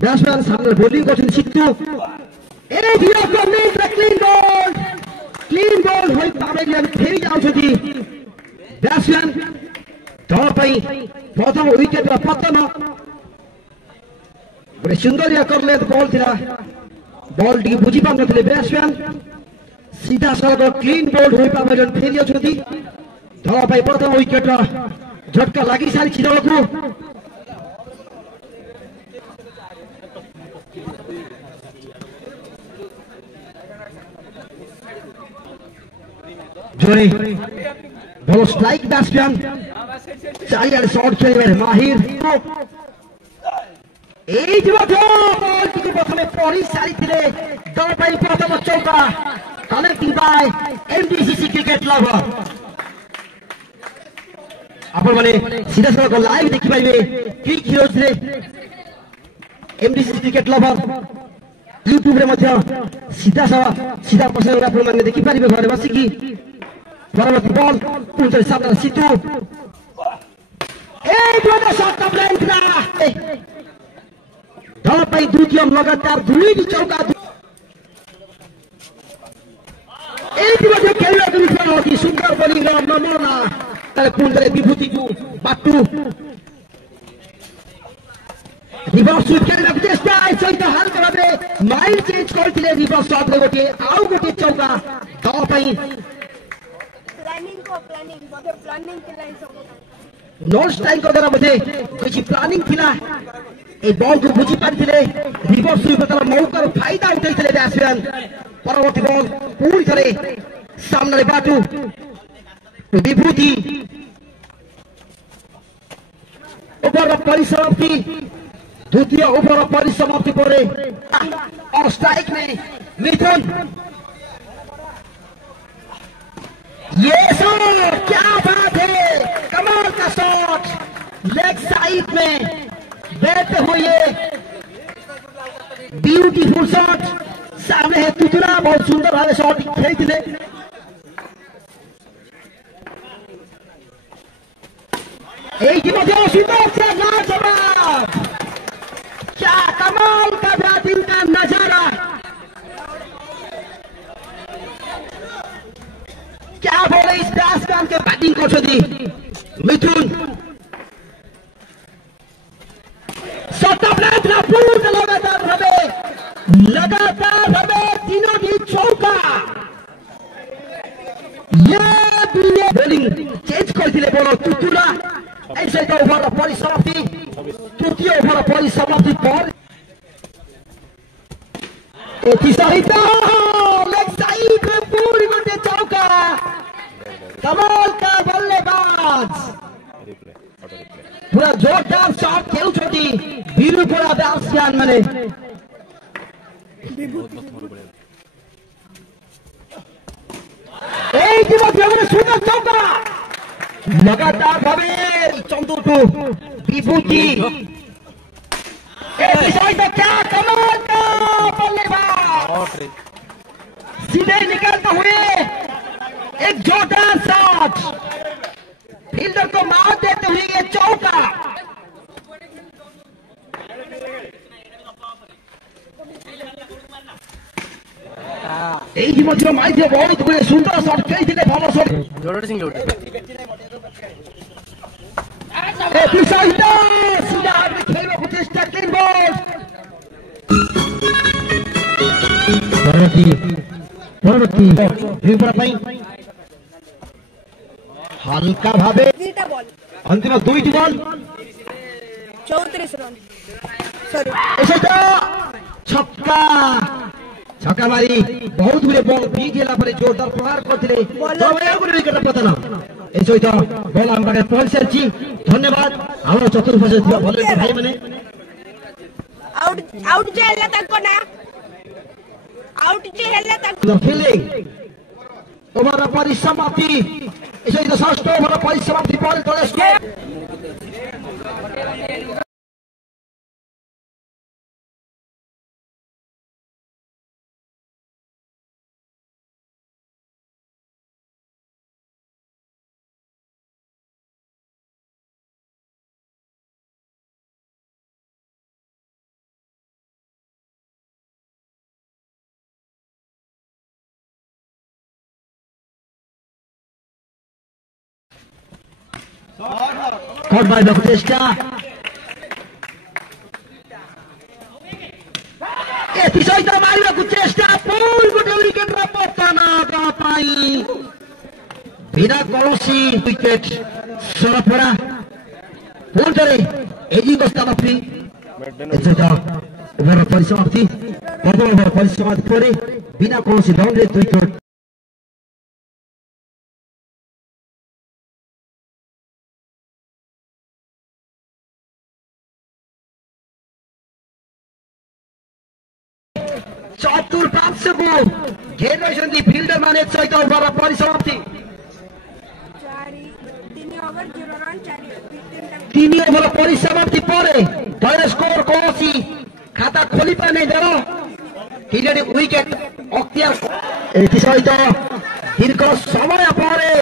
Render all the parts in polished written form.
Batsman সামনে bowling করছেন সিদ্ধু। এই ভিডিওটা মিস ক্লিন বল হই পাবে যে ফেরি যাଉଛନ୍ତି ବ୍ୟାଟ୍ସମ୍ୟାନ ଦଳ ପାଇଁ ପ୍ରଥମ ୱିକେଟ ପତନ। ଗୋଟେ ସୁନ୍ଦରିଆ କରଲେ ବଲ୍ ଥିଲା, ବଲ୍ ଟିକେ ବୁଝି ପାରୁନଥିଲେ ବ୍ୟାଟ୍ସମ୍ୟାନ। ସିଧାସଳଖ କ୍ଲିନ ବୋଲ୍ଡ ହୋଇ ପାବେ ଯେ ଫେରି ଯାଉଛନ୍ତି। ଦଳ ପାଇଁ ପ୍ରଥମ ୱିକେଟର ଝଟକା ଲାଗି ସାରିଛି ଦଳକୁ। जोरे ଭଲ ଷ୍ଟ୍ରାଇକ୍ ବ୍ୟାଟ୍ସମ୍ୟାନ, ଚାରିଆଡେ ସଟ୍ ଖେଳିବାରେ ମାହିର। ଏଇଠି ମଧ୍ୟ ବଲ୍ଟିକୁ ପ୍ରଥମେ ପଢି ସାରିଥିଲେ ଦଳ ପାଇଁ ପ୍ରଥମ ଚୌକା। Connecting by MDCC cricket lover. ଆପଣମାନେ ସିଧାସଳଖ ଲାଇଭ ଦେଖିପାରିବେ କ୍ରିକ୍ ହିରୋଜରେ ଏମଡିସିସି କ୍ରିକେଟ ଲଭର ୟୁଟ୍ୟୁବରେ ମଧ୍ୟ ସିଧା ପ୍ରସାରଣ ଆପଣମାନେ ଦେଖିପାରିବେ ଘରେ ବସିକି। ପରବର୍ତ୍ତୀ ବଲ୍ ପୁଣି ସାମ୍ନାରେ ସିତୁ। ଦଳ ପାଇଁ ଦ୍ୱିତୀୟ ଲଗାତାର ଦୁଇଟି ଚୌକା। ଏଇଠି ମଧ୍ୟ ଖେଳିବାକୁ ବିଫଳ ଅତି ସୁନ୍ଦର ବୋଲିଂ ମାମଲା। ପୁଣି ଥରେ ବିଭୂତିକୁ ବାଟୁ ରିଭର୍ସ ସୁଇପ୍ ଖେଳିବାକୁ ଚେଷ୍ଟା। ସହିତ ହାଲକା ଭାବେ ମାଇଣ୍ଡ ଚେଞ୍ଜ କରିଥିଲେ ରିଭର୍ସ ଶଟ୍ରେ ଗୋଟିଏ ଆଉ ଗୋଟିଏ ଚୌକା ଦଳ ପାଇଁ। नॉन स्ट्राइक द्वारा मुझे कुछ प्लानिंग थिला। ए बॉल को बुझी पारिथिले रिवर्स स्वीप तर मौकार फायदा उठाइथिले बैट्समैन। परवर्ती बॉल पूरी थरे सामने बाटू विभूति। ओवर परिसमाप्ति, द्वितीय ओवर परिसमाप्ति पर और स्ट्राइक में मिथुन। ये शॉट क्या बात है, कमाल का शॉट लेग साइड में देते हुए ब्यूटीफुल शॉट। सामने है तुतुला, बहुत सुंदर भावे शॉट खेलते। लाजवाब, क्या कमाल का बैटिंग का नजारा। क्या बोले इस बैट्समैन के बैटिंग को मिथुन। लगातार हमें तीनों की चौका। ये बोलिंग चेंज करथिले बॉल तुतुला। ऐसे तो ओवर परिसमाप्ति, तृतीय ओवर परिसमाप्ति पर सहित लेग साइड में पूरी गोटे चौका। कमाल का बल्लेबाज, पूरा जोरदार शॉट खेलुछथि बीरुपड़ा बैट्समैन माने। सुंदर चौका लगातार भावे चंदुटू विभूति। क्या कमाल का बल्लेबाज, सीधे निकलते हुए एक जोरदार शॉट, फील्डर को मार देते हुए ये चौका। এই মধ্যে মাইতে বহুত গুলো সুন্দর শট খেলছিলে, ভালো শট জোরে সিং লোড। এ পিছাইটা সিধা আপনি খেলবে চেষ্টা ক্লিন বল। পরবর্তী রিভার পাই হালকা ভাবে দুইটা বল, অন্তিম দুইটি বল 34 রান। সরি এসেটা ছক্কা। छक्का मारी बहुत गुड़े बॉल बीट पर जोरदार प्रहार करते विकेट पतन। ए सहित बल आम पाखे पहुंच सारी। धन्यवाद आम चतुर्पार्श्व भाई मैंने फील्डिंग ओवर परिसमाप्ति। सहित षष्ठ ओवर परिसमाप्ति। কট মারিবার চেষ্টা এটি সহিত মারিବାକୁ চেষ্টা পুল ଗୋଟେ ୱିକେଟ ର ପତନ ଦେବା ପାଇଁ ବିନା କୌଣସି ୱିକେଟ ସରପରା ପୁଣି ଥରେ ଏଇ ଅବସ୍ଥା ନଥି ଏସହିତ ଓଭର ପରିସମାପ୍ତି ପ୍ରଥମ ଓଭର ପରିସମାପ୍ତି ପରେ ବିନା କୌଣସି ଦଣ୍ଡରେ 2 ୱିକେଟ चतुर्पार्श्वको घेरिरहन्छन् फिल्डर माने सहित ओभर परिसमाप्ति 3 ओभर परिसमाप्ति ପରେ ଦଳର ସ୍କୋର କୌଣସି ଖାତା ଖୋଲି ପାରୁନି ଦଳ 3ଟି ୱିକେଟ ଅକ୍ତିଆର ଏଥି ସହିତ ଦୀର୍ଘ ସମୟ ପରେ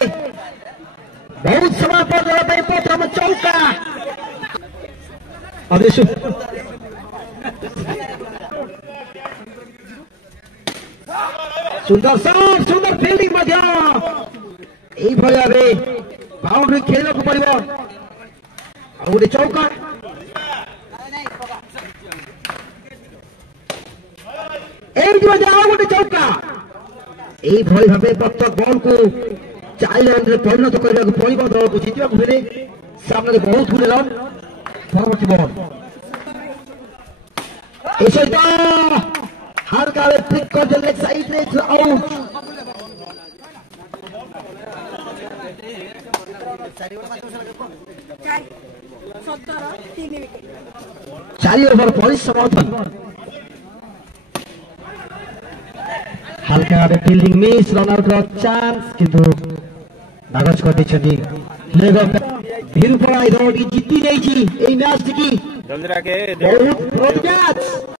ବହୁତ ସମୟ ପରେ ଦଳ ପାଇଁ ପ୍ରଥମ ଚୌକା ଆଦେଶ सुंदर शॉट सुंदर फील्डिंग यही भाव बाउंड्री खेल को पड़ो गोटे चौका गोटे चौका यही भाव प्रत्येक बॉल को 4 रन परिणत करने पड़ो दल को जीत सामने बहुत गुड़े रन परवर्ती बॉल सहित हल्का फ्लिक कर लेग साइड में आउट 4 ओवर परिसमाप्ति हल्का fielding miss run out chance किंतु नागज कर देछथि लेग धीरु पड़ाई दौड़ जीती जाइछि एई मैच की जल्दी राखे बहुत मैच